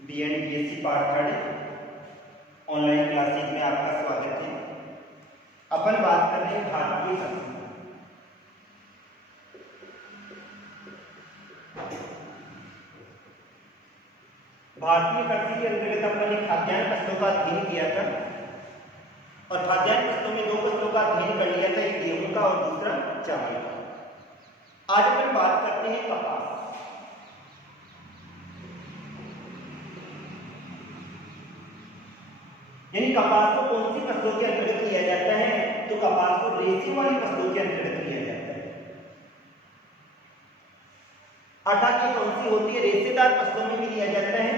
BEd BSc part third online classes में आपका स्वागत है। अपन बात कर रहे हैं भारतीय कृषि। भारतीय कृषि के अंतर्गत अपन ने खाद्यान्न फसलों का अध्ययन किया था और खाद्यान्न फसलों में दो फसलों का अध्ययन कर लिया था, एक गेहूं का और दूसरा चावल का। आज अपन बात करते हैं कपास। यानी कपास को कौन सी फसलों के अंतर्गत लिया जाता है? तो कपास को रेशे वाली फसलों के अंतर्गत लिया जाता है। अर्थात ये कौन सी होती है? रेशेदार फसलों में भी लिया जाता है,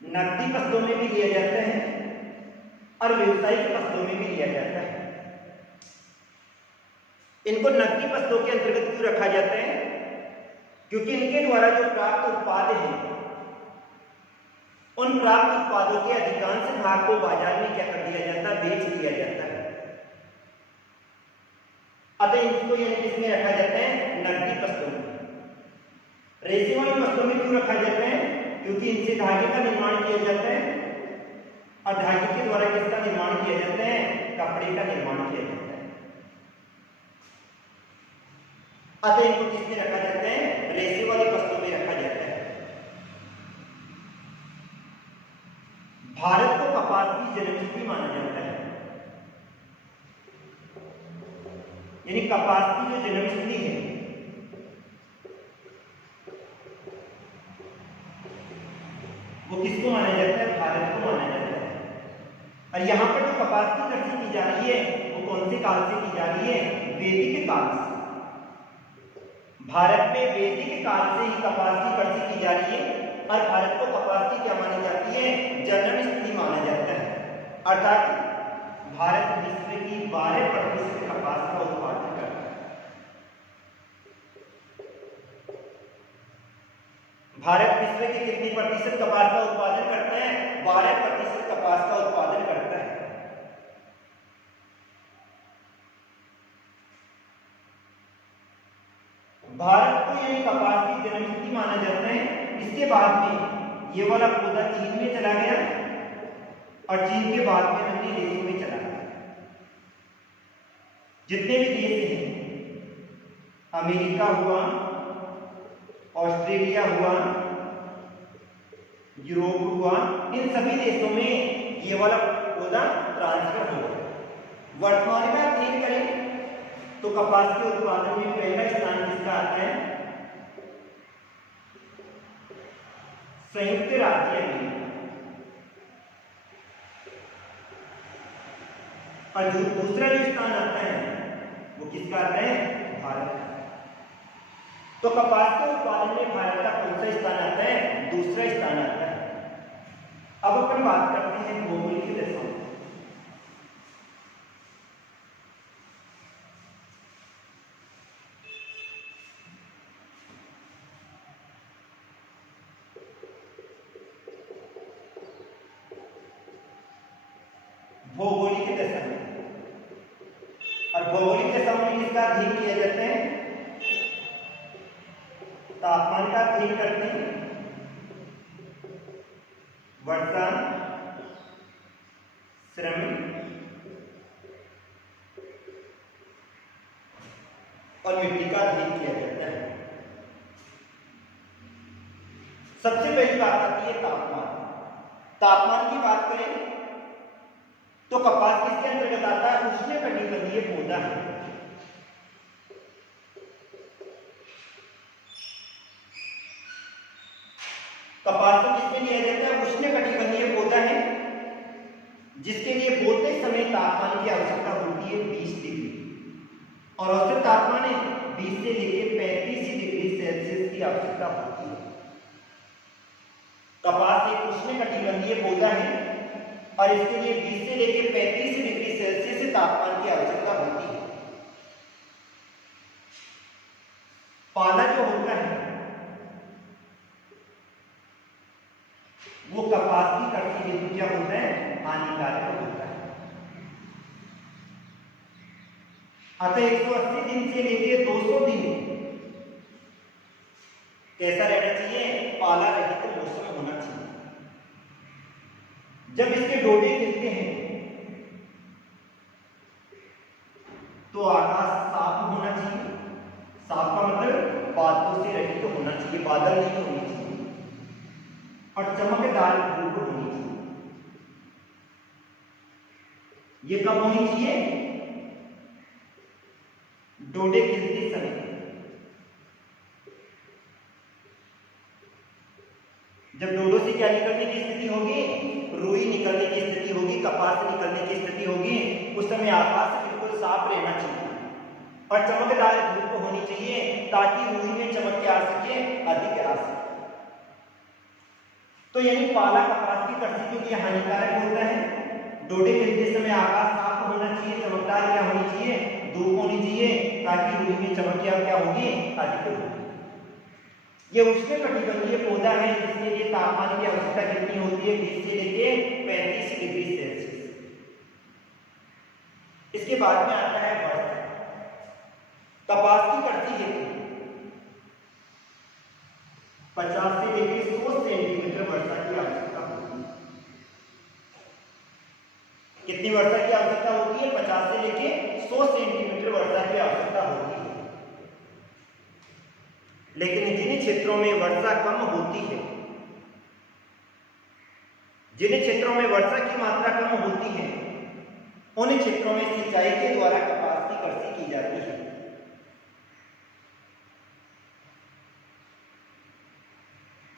नकदी फसलों में भी लिया जाता है और व्यावसायिक फसलों में भी लिया जाता है। इनको नकदी फसलों के अंतर्गत क्यों रखा जाता है? क्योंकि इनके द्वारा जो प्राप्त उत्पाद है, उन प्राप्त उत्पादों के अधिकांश भाग को बाजार में क्या कर दिया जाता है? बेच दिया जाता है। अतः इनको यानी किसमें रखा जाता है? नकदी फसलों में। रेशे वाली फसलों में क्यों रखा जाता है? क्योंकि इनसे धागे का निर्माण किया जाता है और धागे के द्वारा किसका निर्माण किया जाता है? कपड़े का निर्माण किया जाता है। अतः इनको किसमें रखा जाता है? रेशे वाली फसलों में रखा जाता है। भारत को कपास की जन्मस्थली माना जाता है। यानी कपास की जो जन्मस्थली है वो किसको माना जाता है? भारत को माना जाता है। और यहां पर जो कपास की कृषि की जा रही है वो कौन से काल से की जा रही है? वैदिक काल से। भारत में वैदिक काल से ही कपास की कृषि की जा रही है और भारत को कपास की क्या मानी जाती है? जन्मस्थली माना जाता है। अर्थात भारत विश्व की 12% कपास का उत्पादन करता है। भारत विश्व के कितने प्रतिशत कपास का उत्पादन करता है? 12% कपास का उत्पादन करता है। भारत को यानी कपास की जन्मस्थली माना जाता है। इसके बाद में ये वाला पौधा चीन में चला गया और चीन के बाद में अन्य देशों में चला गया। जितने भी देश हैं, अमेरिका हुआ, ऑस्ट्रेलिया हुआ, यूरोप हुआ, इन सभी देशों में ये वाला पौधा ट्रांसफर हो गया। वर्तमान में अध्ययन करें तो कपास के उत्पादन में पहला स्थान किसका आता है? संयुक्त राज्य अमेरिका। और जो दूसरा जो स्थान आता है वो किसका आता है? भारत का। तो कपास के उत्पादन में भारत का कौन सा स्थान आता है? दूसरा स्थान आता है। अब अपन बात करते हैं भौगोलिक दशाओं। भौगोलिक दशा में और भौगोलिक दशाओं में किसका अध्ययन किया जाता है? तापमान का अध्ययन करते हैं, वर्षा, श्रम और मिट्टी का अध्ययन किया जाता है। सबसे पहली बात आती है तापमान। तापमान की बात करें तो कपास किसके अंतर्गत आता है? उष्णकटिबंधीय पौधा है। कपास को किसमें लिया जाता है? उष्णकटिबंधीय पौधा है जिसके लिए बोते समय तापमान की आवश्यकता होती है 20 डिग्री और औसत तापमान है 20 से लेकर 35 डिग्री सेल्सियस की आवश्यकता होती है। कपास एक उष्णकटिबंधीय पौधा है और इसके लिए 20 से लेकर 35 डिग्री सेल्सियस तापमान की आवश्यकता होती है। पाला जो होता है वो कपास की कृषि हेतु क्या होता है? हानिकारक होता है। अतः 180 दिन से लेकर 200 दिन कैसा रहना चाहिए? पाला रहित मौसम होना चाहिए। जब इसके डोडे खिलते हैं तो आकाश साफ होना चाहिए। साफ का मतलब बादलों से रहित तो होना चाहिए, बादल नहीं होनी चाहिए, और चमकदार धूप होनी चाहिए। ये कब होनी चाहिए? डोडे खिलते समय। जब डोडो से क्या निकलने की स्थिति होगी? रुई निकलने की स्थिति होगी, कपास निकलने की स्थिति होगी। उस समय आकाश बिल्कुल साफ रहना चाहिए और चमकदार धूप होनी चाहिए ताकि रुई में चमक के आ सके, अधिक आ सके। तो यानी पाला कपास की कृषि के लिए हानिकारक होता है। डोडे खिलते समय आकाश साफ होना चाहिए, चमकदार क्या होनी चाहिए? धूप होनी चाहिए ताकि रुई में चमक क्या होगी? अधिक होगी। ये उष्णकटिबंधीय पौधा है जिसके लिए तापमान की आवश्यकता कितनी होती है? 20 से लेके 35 डिग्री सेल्सियस। इसके बाद में आता है वर्षा। कपास की कृषि हेतु 50 से लेकर 100 सेंटीमीटर वर्षा की आवश्यकता होती है। कितनी वर्षा की आवश्यकता होती है? 50 से लेकर 100 सेंटीमीटर वर्षा की आवश्यकता होती है। लेकिन जिन क्षेत्रों में वर्षा कम होती है, जिन क्षेत्रों में वर्षा की मात्रा कम होती है, उन क्षेत्रों में सिंचाई के द्वारा कपास की कृषि की जाती है।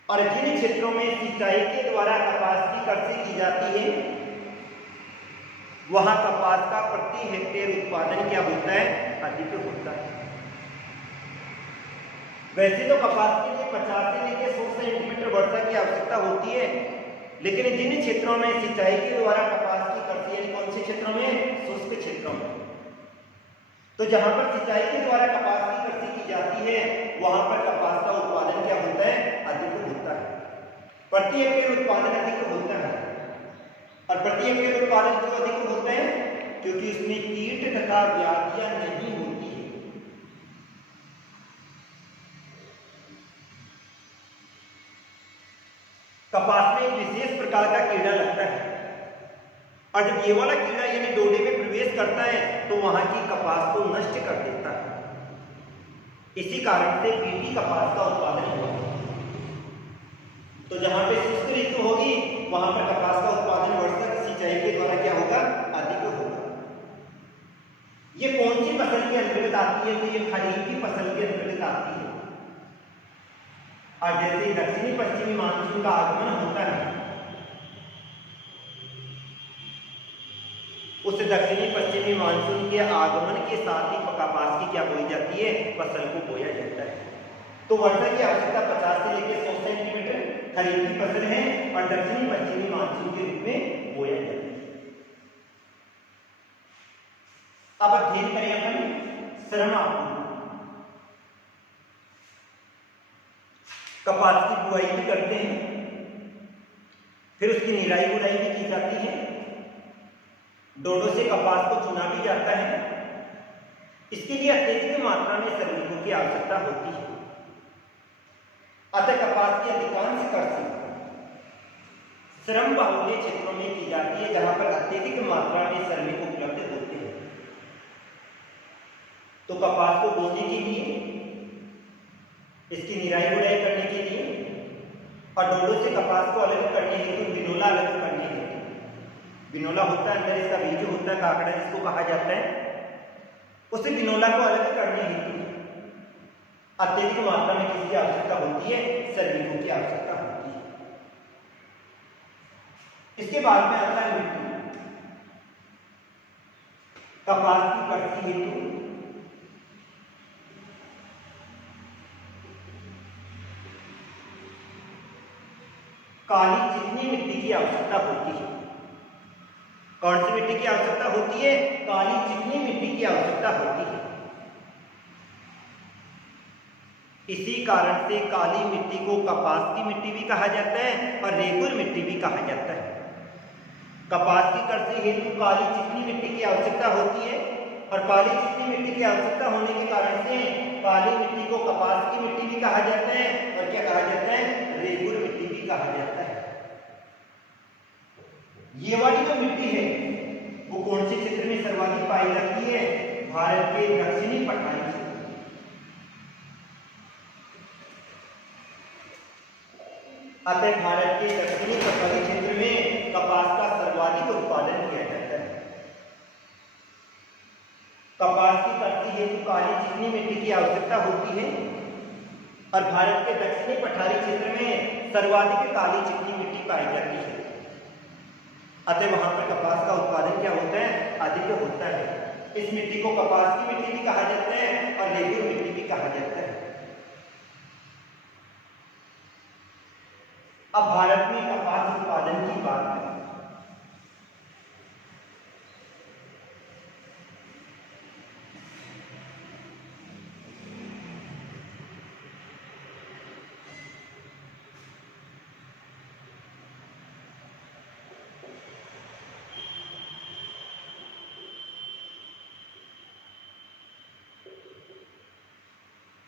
और जिन क्षेत्रों में सिंचाई के द्वारा कपास की कृषि की जाती है, वहां कपास का प्रति हेक्टेयर उत्पादन क्या होता है? अधिक होता है। वैसे तो कपास के लिए 50 से लेकर 100 सेंटीमीटर वर्षा की आवश्यकता होती है, लेकिन जिन क्षेत्रों में सिंचाई के द्वारा कपास की कृषि, यानी कौन से क्षेत्रों में? शुष्क क्षेत्रों में। तो जहां पर सिंचाई के द्वारा कपास की कृषि की जाती है, वहां पर कपास का उत्पादन क्या होता है? अधिक होता है। प्रति हेक्टेयर उत्पादन अधिक होता है। और प्रति हेक्टेयर उत्पादन क्यों अधिक होता है? क्योंकि उसमें कीट तथा व्याधियां नहीं होती है। कपास में एक विशेष प्रकार का कीड़ा लगता है, और जब ये वाला कीड़ा यानी डोडे में प्रवेश करता है तो वहां की कपास को नष्ट कर देता है। इसी कारण से बीटी कपास का उत्पादन होता है। तो जहां पे शुष्क ऋतु होगी वहां पर कपास का उत्पादन वर्षा की सिंचाई के द्वारा क्या होगा? अधिक होगा। ये कौन सी फसल के अंतर्गत आती है? तो ये खरीफ की फसल के अंतर्गत आती है। और जैसे दक्षिणी पश्चिमी मानसून का आगमन होता है, उस दक्षिणी पश्चिमी मानसून के आगमन के साथ ही कपास की क्या बोई जाती है? फसल को बोया जाता है। तो वर्षा की आवश्यकता 50 से लेकर 100 सेंटीमीटर खरीफ की फसल है और दक्षिणी पश्चिमी मानसून के रूप में बोया जाता है। अब अध्ययन करें अपन श्रम आपूर्ति। कपास की बुआई भी करते हैं, फिर उसकी निराई गुड़ाई भी की जाती है, डोडो से कपास को चुना भी जाता है। इसके लिए अत्यधिक मात्रा में श्रमिकों की आवश्यकता होती है। अतः कपास की अधिकांश कृषि श्रम बहुल्य क्षेत्रों में की जाती है, जहां पर अत्यधिक मात्रा में श्रमिक उपलब्ध होते हैं। तो कपास को बोने के लिए, इसकी निराई गुड़ाई करने के लिए और डोडो से कपास को अलग करने हेतु बिनोला अलग करने हेतु, बिनोला होता है अंदर इसका बीज होता है, काकड़ा जिसको कहा जाता है, उस बिनोला को अलग करने हेतु अत्यधिक मात्रा में किसकी आवश्यकता होती है? श्रमिकों की आवश्यकता होती है। इसके बाद में आता है मिट्टी। कपास की कृषि हेतु काली चिकनी मिट्टी की आवश्यकता होती है। कौन सी मिट्टी की आवश्यकता होती है? काली चिकनी मिट्टी की आवश्यकता होती है। इसी कारण से काली मिट्टी को कपास की मिट्टी भी कहा जाता है और रेगुर मिट्टी भी कहा जाता है। कपास की कृषि हेतु काली चिकनी मिट्टी की आवश्यकता होती है और काली चिकनी मिट्टी की आवश्यकता होने के कारण से काली मिट्टी को कपास की मिट्टी भी कहा जाता है और क्या कहा जाता है? रेगुर मिट्टी भी कहा जाता है। ये वाली जो मिट्टी है वो कौन से क्षेत्र में सर्वाधिक पाई जाती है? भारत के दक्षिणी पठारी क्षेत्र में। अतः भारत के दक्षिणी पठारी क्षेत्र में कपास का सर्वाधिक उत्पादन किया जाता है। कपास की खेती हेतु काली चिकनी मिट्टी की आवश्यकता होती है और भारत के दक्षिणी पठारी क्षेत्र में सर्वाधिक काली चिकनी मिट्टी पाई जाती है। अतः वहां पर कपास का उत्पादन क्या होता है? अधिक होता है। इस मिट्टी को कपास की मिट्टी भी कहा जाता है और रेगुर मिट्टी भी कहा जाता है। अब भारत में कपास उत्पादन की बात करें।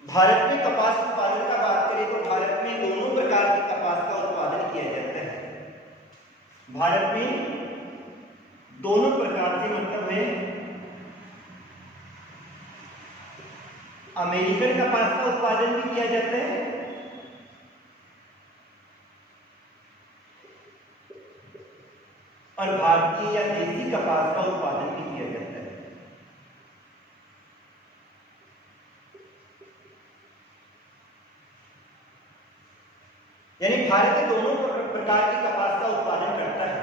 भारत में कपास उत्पादन का बात करें तो भारत में दोनों प्रकार के कपास का उत्पादन किया जाता है। भारत में दोनों प्रकार से मतलब है अमेरिकन कपास का उत्पादन भी किया जाता है और भारतीय या देसी कपास का उत्पादन भी किया जाता है। यानी भारत के दोनों प्रकार के कपास का उत्पादन करता है।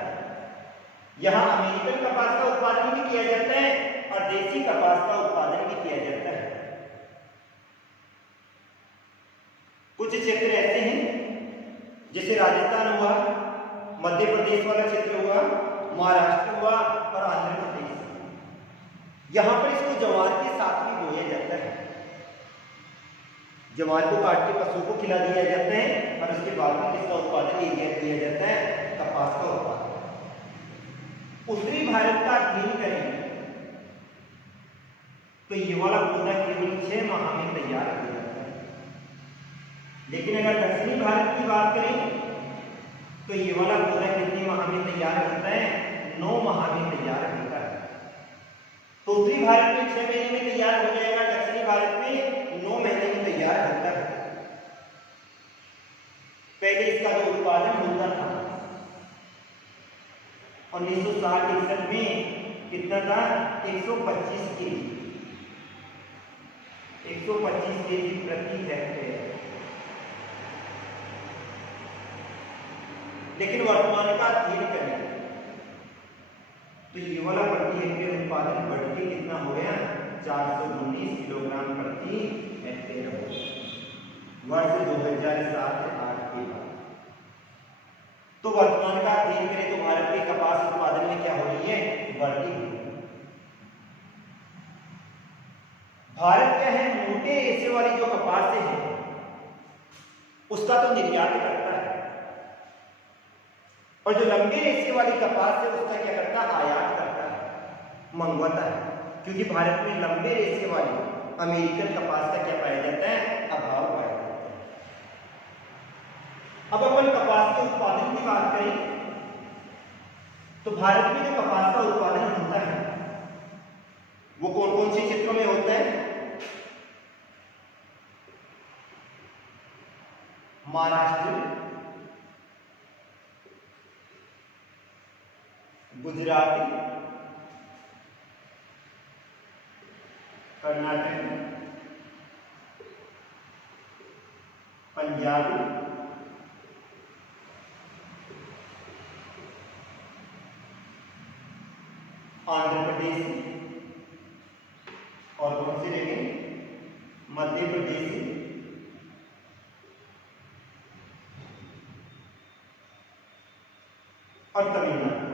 यहां अमेरिकन कपास का उत्पादन भी किया जाता है और देसी कपास का उत्पादन भी किया जाता है। कुछ क्षेत्र ऐसे हैं जैसे राजस्थान हुआ, मध्य प्रदेश वाला क्षेत्र हुआ, महाराष्ट्र हुआ और आंध्र प्रदेश। यहां पर इसको ज्वार के साथ भी बोया जाता है। ज्वार को काट के पशुओं को खिला दिया जाता है और उसके बाद में किसका उत्पादन किया जाता है? कपास का उत्पादन। उत्तरी भारत का अध्ययन करें तो ये वाला पौधा केवल 6 माह में तैयार हो जाता है, लेकिन अगर दक्षिणी भारत की बात करें तो ये वाला पौधा कितने माह में तैयार होता है? 9 माह में तैयार होता है। तो उत्तरी भारत में 6 महीने में तैयार हो जाएगा, दक्षिणी भारत में 9 महीने में तैयार होता है। पहले इसका जो उत्पादन होता था 1960-61 में कितना था? 125 केजी, 125 केजी प्रति हेक्टेयर। लेकिन वर्तमान का अध्ययन करें तो ये वाला प्रति हेक्टेयर उत्पादन बढ़ के कितना हो गया? 419 किलोग्राम प्रति हेक्टेयर हो गया वर्ष 2007-8 के बाद। तो वर्तमान का अध्ययन करें तो भारत के कपास उत्पादन में क्या हो रही है? बढ़ती हुई। भारत क्या है? मोटे रेशे वाली जो कपास है उसका तो निर्यात करता है और जो लंबे रेशे वाली कपास है उसका क्या करता है? आयात करता है, मंगवाता है। क्योंकि भारत में लंबे रेशे वाली अमेरिकन कपास का क्या पाया जाता है? अभाव पाया जाता है। अब अपन कपास के उत्पादन की बात करें तो भारत में जो कपास का उत्पादन होता है वो कौन कौन से क्षेत्रों में होता है? महाराष्ट्र, गुजरात, कर्नाटक, पंजाब, आंध्र प्रदेश और कौन से रह गए? मध्य प्रदेश और तमिलनाडु।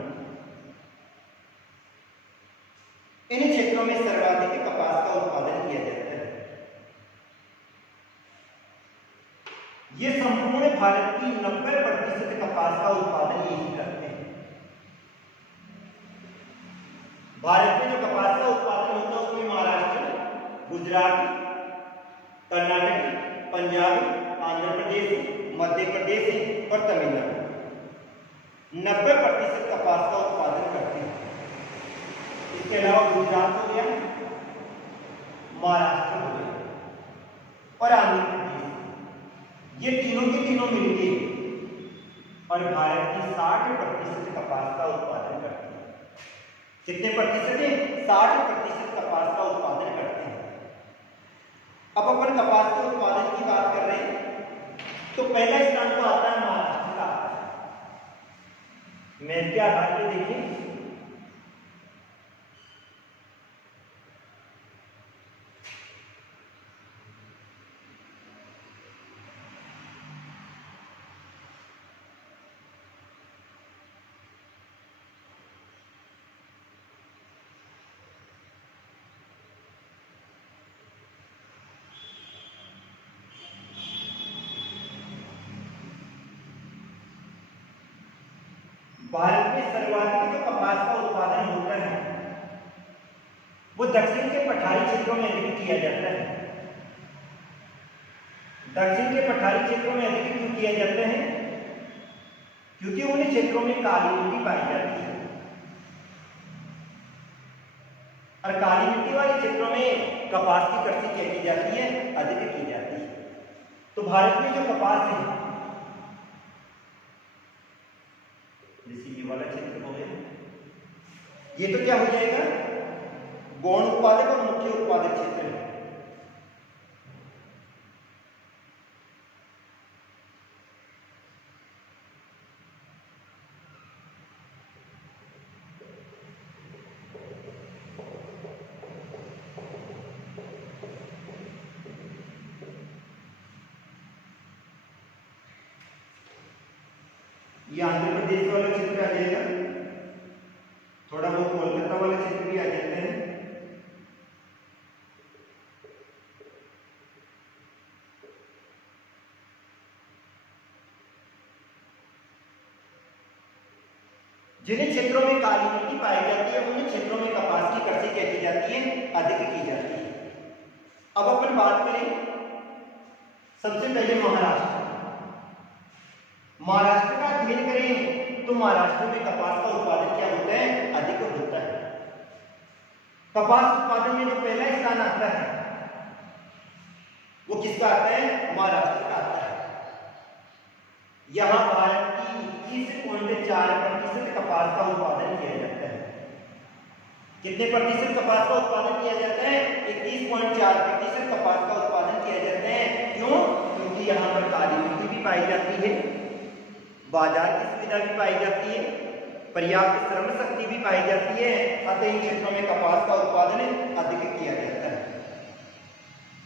इन क्षेत्रों में सर्वाधिक कपास का उत्पादन किया जाता है। ये संपूर्ण भारत की 90% कपास का उत्पादन यही करते हैं। भारत में जो कपास का उत्पादन होता है उसमें महाराष्ट्र, गुजरात, कर्नाटक, पंजाब, आंध्र प्रदेश, मध्य प्रदेश और तमिलनाडु 90% कपास का उत्पादन करते हैं। इसके अलावा गुजरात हो गया, महाराष्ट्र हो गया और आंध्र प्रदेश, ये तीनों के तीनों मिलके और भारत की 60% कपास का उत्पादन करते हैं। कितने प्रतिशत है? 60% कपास का उत्पादन करते हैं। अब अपन कपास के उत्पादन की बात कर रहे हैं तो पहला स्थान तो आता है महाराष्ट्र का। मैप के आधार पर देखिए, भारत में सर्वाधिक जो कपास का उत्पादन होता है वो दक्षिण के पठारी क्षेत्रों में अधिक किया जाता है। दक्षिण के पठारी क्षेत्रों में अधिक क्यों किया जाता है? क्योंकि उन क्षेत्रों में काली मिट्टी पाई जाती है और काली मिट्टी वाले क्षेत्रों में कपास की कृषि क्या की जाती है? अधिक की जाती है। तो भारत में जो कपास है, जैसे ये वाला क्षेत्र हो गया, ये तो क्या हो जाएगा? गौण उत्पादक और मुख्य उत्पादक क्षेत्र है। ये आंध्र प्रदेश वाला क्षेत्र आ जाएगा, थोड़ा बहुत कोलकाता वाला क्षेत्र भी आ जाते हैं। जिन क्षेत्रों में काली मिट्टी पाई जाती है उन क्षेत्रों में कपास की कृषि क्या की जाती है? अधिक की जाती है। अब अपन बात करें सबसे पहले महाराष्ट्र। महाराष्ट्र का अध्ययन करें तो महाराष्ट्र में कपास का उत्पादन क्या होता है? अधिक होता है। कपास उत्पादन में जो पहला स्थान आता है वो किसका आता है? महाराष्ट्र का आता है। यहां भारत की 21.4% कपास का उत्पादन किया जाता है। कितने प्रतिशत कपास का उत्पादन किया जाता है? 21.4% कपास का उत्पादन किया जाता है। क्यों? क्योंकि यहाँ पर काली मिट्टी भी पाई जाती है, बाजार की सुविधा भी पाई जाती है, पर्याप्त श्रम शक्ति भी पाई जाती है, अतः इन क्षेत्रों में कपास का उत्पादन अधिक किया जाता है।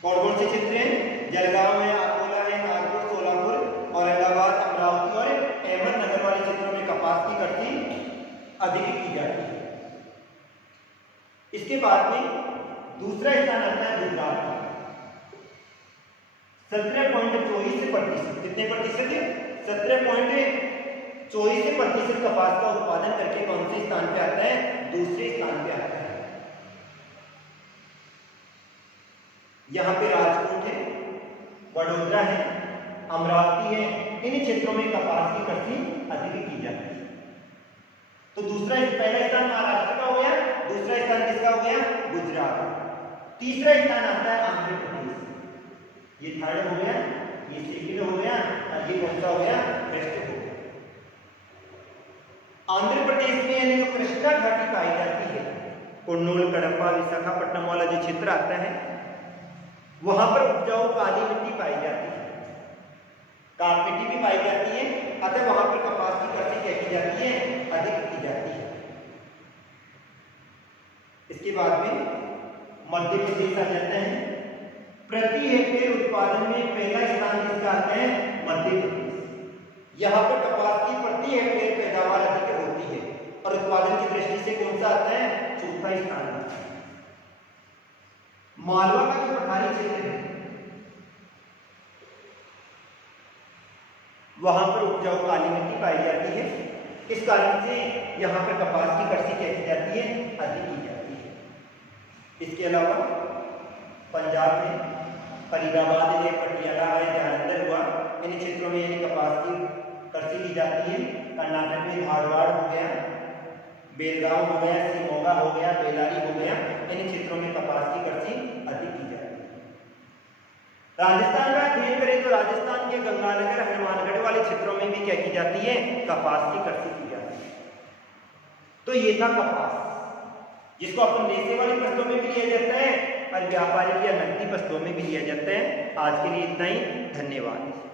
कौन कौन से क्षेत्र हैं? जलगांव है, अकोला है, नागपुर, सोलापुर, औरंगाबाद, अमरावती और अहमदनगर वाले क्षेत्रों में कपास की कृषि अधिक की जाती है। इसके बाद में दूसरा स्थान आता है गुजरात का, 17.24%। कितने प्रतिशत है? 17.24% कपास का उत्पादन करके कौन से स्थान पे आता है? दूसरे स्थान पे आता है। यहां पे राजकोट है, वडोदरा है, अमरावती है, इन क्षेत्रों में कपास की कृषि अधिक की जाती है। तो दूसरा, पहला स्थान महाराष्ट्र का हो गया, दूसरा स्थान किसका हो गया? गुजरात। तीसरा स्थान आता है आंध्र प्रदेश। ये थर्ड हो गया, ये सेकंड हो गया और ये कौन सा हो गया? फर्स्ट हो गया। आंध्र प्रदेश में यानी जो कृष्णा घाटी पाई जाती है, कुर्नूल, कडप्पा, विशाखापट्टनम वाला जो क्षेत्र आता है, वहां पर उपजाऊ काली मिट्टी पाई जाती है, काली मिट्टी भी पाई जाती है, अतः वहां पर कपास की कृषि क्या की जाती है? अधिक की जाती है। इसके बाद में मध्य प्रदेश आ जाता है। प्रति हेक्टेयर उत्पादन में पहला स्थान किसका आता है? मध्य प्रदेश। यहाँ पर कपास की प्रति हेक्टेयर पैदावार अधिक होती है और उत्पादन की दृष्टि से कौन सा आता है? चौथा स्थान आता है। मालवा का जो पठारी क्षेत्र है वहां पर उपजाऊ काली मिट्टी पाई जाती है, इस कारण से यहाँ पर कपास की कृषि क्या की जाती है? अधिक की जाती है। इसके अलावा पंजाब में फरीदाबाद है, पटियाला है, जालंधर हुआ, इन क्षेत्रों में यानी कपास की कृषि की जाती है। कर्नाटक में धारवाड़ हो गया, बेलगांव हो गया, सिमोगा हो गया, बेलारी हो गया, इन क्षेत्रों में कपास की कृषि अधिक की जाती है। राजस्थान का अध्ययन करें तो राजस्थान के गंगानगर, हनुमानगढ़ वाले क्षेत्रों में भी क्या की जाती है, कपास की कृषि की जाती है। तो ये था कपास, जिसको अपन रेशे वाली फसलों में भी लिया जाता है और व्यापारिक या नकदी फसलों में भी लिया जाता है। आज के लिए इतना ही, धन्यवाद।